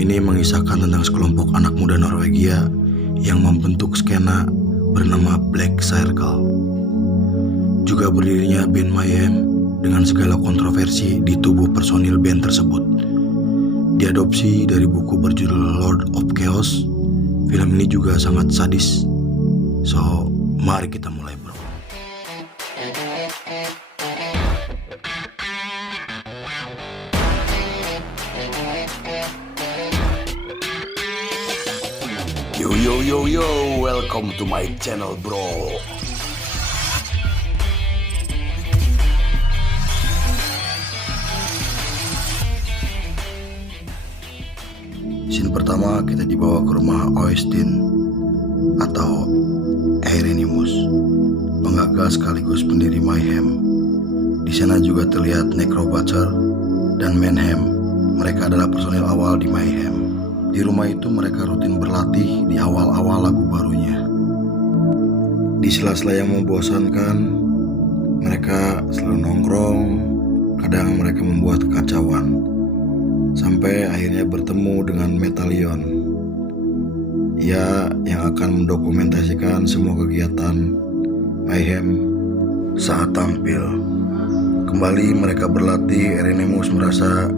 ini mengisahkan tentang sekelompok anak muda Norwegia yang membentuk skena bernama Black Circle. Juga berdirinya band Mayhem dengan segala kontroversi di tubuh personil band tersebut. Diadopsi dari buku berjudul Lord of Chaos, film ini juga sangat sadis. So, mari kita mulai, bro. Yo, welcome to my channel, bro. Scene pertama kita dibawa ke rumah Øystein atau Eirenimus, penggagas sekaligus pendiri Mayhem. Di sana juga terlihat Necrobatcher dan Mayhem. Mereka adalah personil awal di Mayhem. Di rumah itu mereka rutin berlatih di awal-awal lagu barunya. Di sela-sela yang membosankan, mereka selalu nongkrong, kadang mereka membuat kekacauan. Sampai akhirnya bertemu dengan Metalion. Ia yang akan mendokumentasikan semua kegiatan Mayhem saat tampil. Kembali mereka berlatih. Eirenimus merasa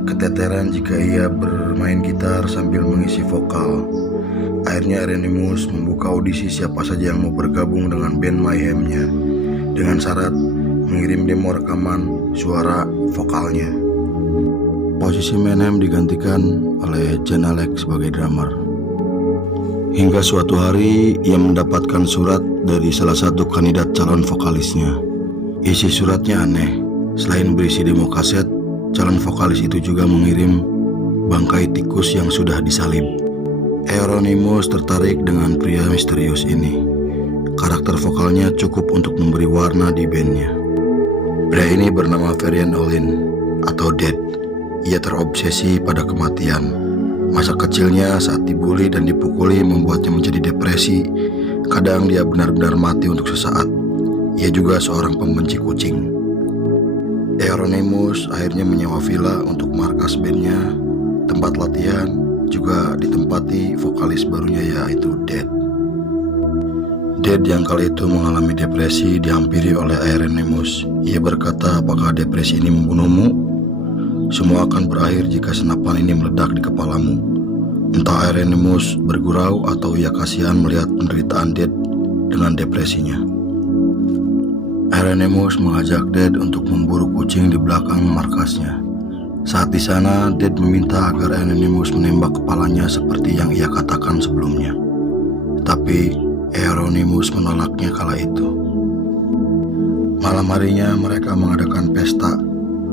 keteteran jika ia bermain gitar sambil mengisi vokal. Akhirnya Eirenimus membuka audisi siapa saja yang mau bergabung dengan band Mayhemnya dengan syarat mengirim demo rekaman suara vokalnya. Posisi Mayhem digantikan oleh Jan Alex sebagai drummer. Hingga suatu hari ia mendapatkan surat dari salah satu kandidat calon vokalisnya. Isi suratnya aneh. Selain berisi demo kaset, calon vokalis itu juga mengirim bangkai tikus yang sudah disalib. Eirenimus tertarik dengan pria misterius ini. Karakter vokalnya cukup untuk memberi warna di bandnya. Pria ini bernama Varian Olin atau Dead. Ia terobsesi pada kematian. Masa kecilnya saat dibully dan dipukuli membuatnya menjadi depresi. Kadang dia benar-benar mati untuk sesaat. Ia juga seorang pembenci kucing. Eirenimus akhirnya menyewa villa untuk markas bandnya. Tempat latihan juga ditempati vokalis barunya yaitu Dead. Dead yang kali itu mengalami depresi dihampiri oleh Eirenimus. Ia berkata, apakah depresi ini membunuhmu? Semua akan berakhir jika senapan ini meledak di kepalamu. Entah Eirenimus bergurau atau ia kasihan melihat penderitaan Dead dengan depresinya. Eirenimus mengajak Dead untuk memburu kucing di belakang markasnya. Saat di sana, Dead meminta agar Eirenimus menembak kepalanya seperti yang ia katakan sebelumnya. Tapi Eirenimus menolaknya kala itu. Malam harinya mereka mengadakan pesta.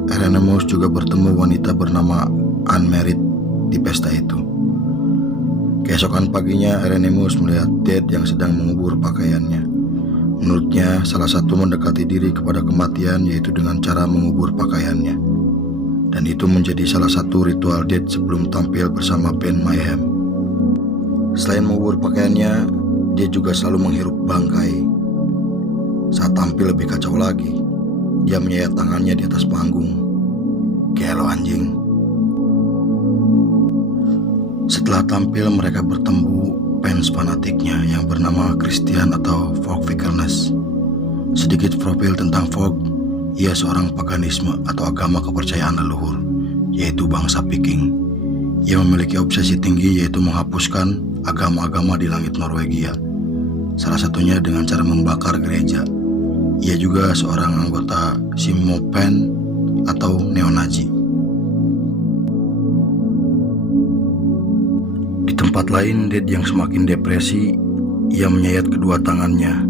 Eirenimus juga bertemu wanita bernama Unmarried di pesta itu. Keesokan paginya Eirenimus melihat Dead yang sedang mengubur pakaiannya. Menurutnya salah satu mendekati diri kepada kematian yaitu dengan cara mengubur pakaiannya. Dan itu menjadi salah satu ritual Dead sebelum tampil bersama band Mayhem. Selain mengubur pakaiannya, dia juga selalu menghirup bangkai. Saat tampil lebih kacau lagi, dia menyayat tangannya di atas panggung. Kayak lo anjing. Setelah tampil mereka bertemu fans fanatiknya yang bernama Christian atau Folk Vikernes. Sedikit profil tentang Folk, ia seorang paganisme atau agama kepercayaan leluhur, yaitu bangsa Viking. Ia memiliki obsesi tinggi yaitu menghapuskan agama-agama di langit Norwegia. Salah satunya dengan cara membakar gereja. Ia juga seorang anggota Simopen atau neonazi. Di tempat lain, Dead yang semakin depresi, ia menyayat kedua tangannya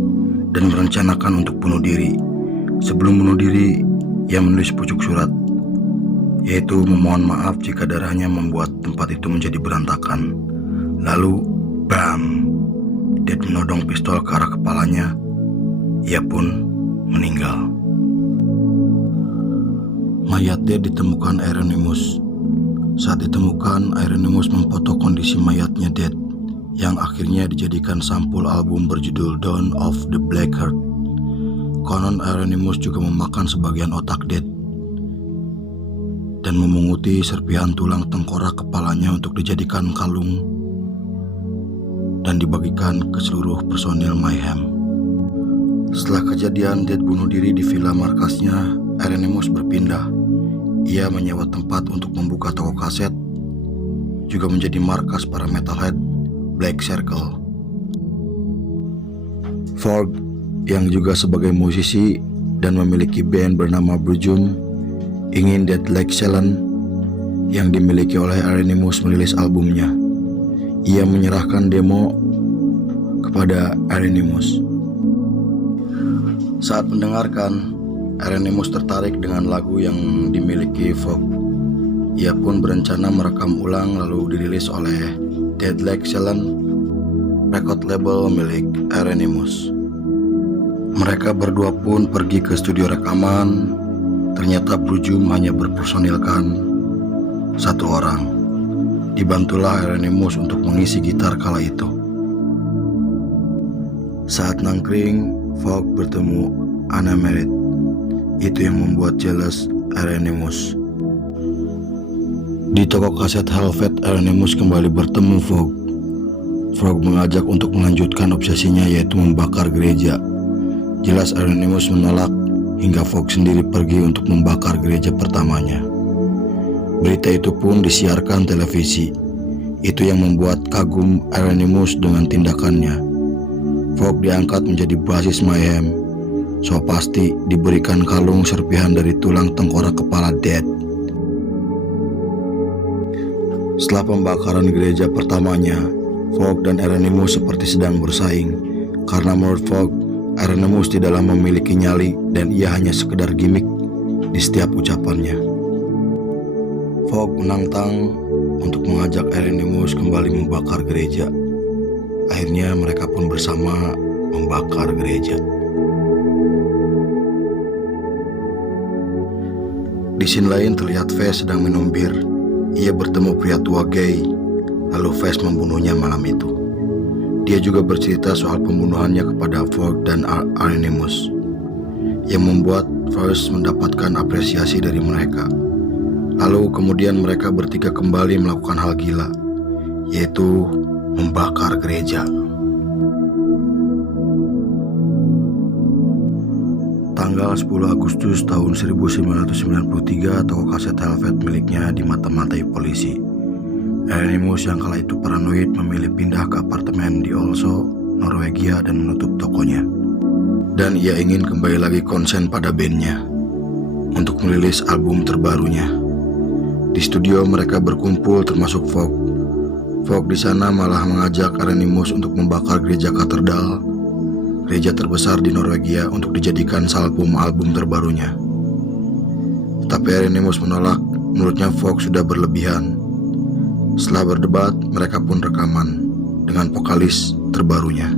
dan merencanakan untuk bunuh diri. Sebelum bunuh diri, ia menulis pucuk surat, yaitu memohon maaf jika darahnya membuat tempat itu menjadi berantakan. Lalu, bam! Dead menodong pistol ke arah kepalanya. Ia pun meninggal. Mayat Dead ditemukan Eirenimus. Saat ditemukan, Eirenimus memfoto kondisi mayatnya Dead yang akhirnya dijadikan sampul album berjudul Dawn of the Black Heart. Konon Eirenimus juga memakan sebagian otak Dead. dan memunguti serpihan tulang tengkorak kepalanya untuk dijadikan kalung dan dibagikan ke seluruh personil Mayhem. Setelah kejadian Dead bunuh diri di villa markasnya, Euronymous berpindah. Ia menyewa tempat untuk membuka toko kaset, juga menjadi markas para metalhead Black Circle. Fogg yang juga sebagai musisi dan memiliki band bernama Brutum ingin Dead Like Shelon yang dimiliki oleh Euronymous merilis albumnya. Ia menyerahkan demo kepada Euronymous. Saat mendengarkan, Euronymous tertarik dengan lagu yang dimiliki Fogg. Ia pun berencana merekam ulang lalu dirilis oleh Dead Like Shelon, record label milik Euronymous. Mereka berdua pun pergi ke studio rekaman. Ternyata Brutum hanya berpersonilkan satu orang. Dibantulah Euronymous untuk mengisi gitar kala itu. Saat nangkring, Fogg bertemu Anna Merritt. Itu yang membuat jealous Euronymous. Di toko kaset Helvet, Euronymous kembali bertemu Fogg. Fogg mengajak untuk melanjutkan obsesinya, yaitu membakar gereja. Jelas Euronymous menolak hingga Fogg sendiri pergi untuk membakar gereja pertamanya. Berita itu pun disiarkan televisi. Itu yang membuat kagum Euronymous dengan tindakannya. Fogg diangkat menjadi basis Mayhem. So pasti diberikan kalung serpihan dari tulang tengkorak kepala Dead. Setelah pembakaran gereja pertamanya, Fogg dan Euronymous seperti sedang bersaing. Karena menurut Fogg, Euronymous tidaklah memiliki nyali dan ia hanya sekedar gimmick di setiap ucapannya. Fogg menantang untuk mengajak Euronymous kembali membakar gereja. Akhirnya mereka pun bersama membakar gereja. Di scene lain terlihat Fez sedang minum bir. Ia bertemu pria tua gay, lalu Fez membunuhnya malam itu. Dia juga bercerita soal pembunuhannya kepada Fogg dan Euronymous, yang membuat Fez mendapatkan apresiasi dari mereka. Lalu kemudian mereka bertiga kembali melakukan hal gila, yaitu membakar gereja. Tanggal 10 Agustus tahun 1993, toko kaset Helvet miliknya dimata-matai polisi. Euronymous yang kala itu paranoid memilih pindah ke apartemen di Oslo, Norwegia dan menutup tokonya. Dan ia ingin kembali lagi konsen pada bandnya untuk merilis album terbarunya. Di studio mereka berkumpul termasuk Fogg. Fogg di sana malah mengajak Euronymous untuk membakar gereja katedral, gereja terbesar di Norwegia, untuk dijadikan album terbarunya. Tapi Euronymous menolak. Menurutnya Fogg sudah berlebihan. Setelah berdebat, mereka pun rekaman dengan vokalis terbarunya.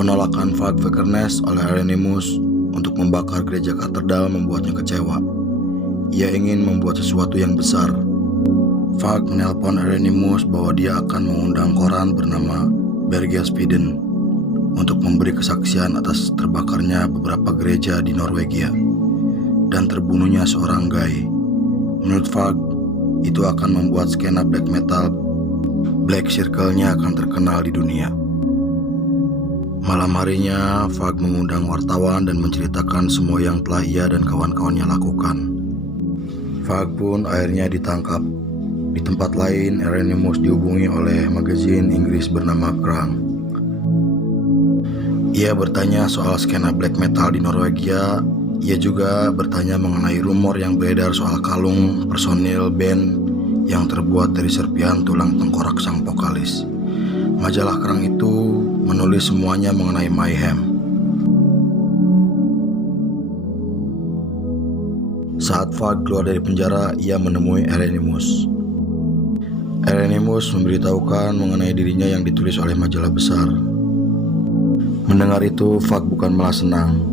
Penolakan Fogg Vikernes oleh Euronymous untuk membakar gereja katedral membuatnya kecewa. Ia ingin membuat sesuatu yang besar. Fogg menelpon Euronymous bahwa dia akan mengundang koran bernama Bergespiden untuk memberi kesaksian atas terbakarnya beberapa gereja di Norwegia dan terbunuhnya seorang gay. Menurut Fogg, itu akan membuat skena black metal Black Circle-nya akan terkenal di dunia. Malam harinya, Fogg mengundang wartawan dan menceritakan semua yang telah ia dan kawan-kawannya lakukan. Fogg pun akhirnya ditangkap. Di tempat lain, Euronymous dihubungi oleh magazine Inggris bernama Kerrang. Ia bertanya soal skena black metal di Norwegia. Ia juga bertanya mengenai rumor yang beredar soal kalung personil band yang terbuat dari serpihan tulang tengkorak sang vokalis. Majalah Kerrang itu menulis semuanya mengenai Mayhem. Saat Fogg keluar dari penjara, ia menemui Euronymous. Euronymous memberitahukan mengenai dirinya yang ditulis oleh majalah besar. Mendengar itu, Fogg bukan malah senang.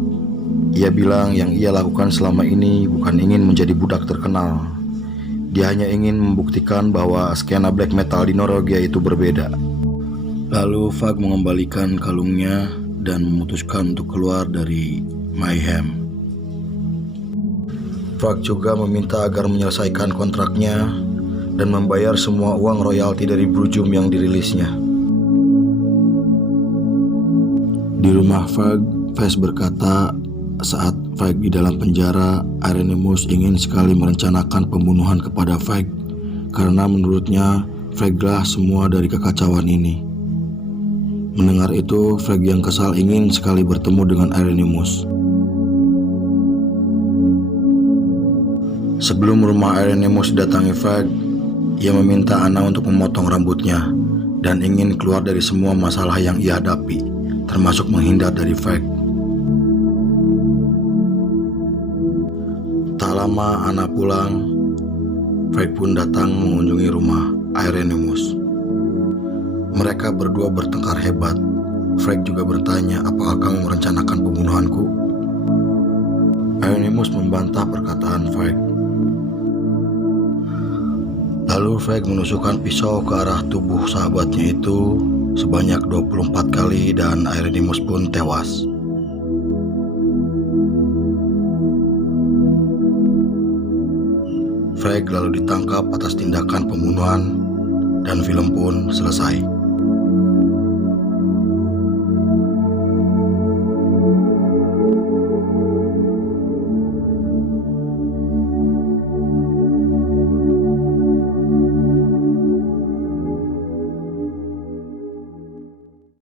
Ia bilang yang ia lakukan selama ini bukan ingin menjadi budak terkenal. Dia hanya ingin membuktikan bahwa skena black metal di Norwegia itu berbeda. Lalu Fogg mengembalikan kalungnya dan memutuskan untuk keluar dari Mayhem. Frank juga meminta agar menyelesaikan kontraknya dan membayar semua uang royalti dari Brujum yang dirilisnya. Di rumah Frank, Fez berkata saat Frank di dalam penjara, Irenaeus ingin sekali merencanakan pembunuhan kepada Frank karena menurutnya Franklah semua dari kekacauan ini. Mendengar itu, Frank yang kesal ingin sekali bertemu dengan Irenaeus. Sebelum rumah Irenaeus didatangi Frank, ia meminta Anna untuk memotong rambutnya dan ingin keluar dari semua masalah yang ia hadapi, termasuk menghindar dari Frank. Tak lama Anna pulang, Frank pun datang mengunjungi rumah Irenaeus. Mereka berdua bertengkar hebat. Frank juga bertanya, apakah kamu merencanakan pembunuhanku? Irenaeus membantah perkataan Frank. Lalu Frank menusukkan pisau ke arah tubuh sahabatnya itu sebanyak 24 kali dan Irenaeus pun tewas. Frank lalu ditangkap atas tindakan pembunuhan dan film pun selesai.